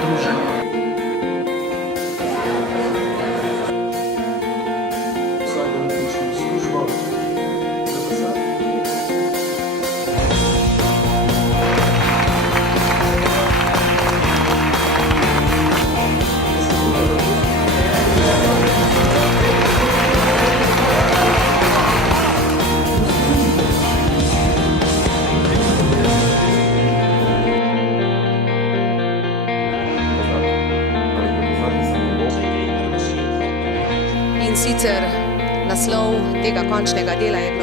druženja. Vsako ulično službo. In sicer naslov tega končnega dela je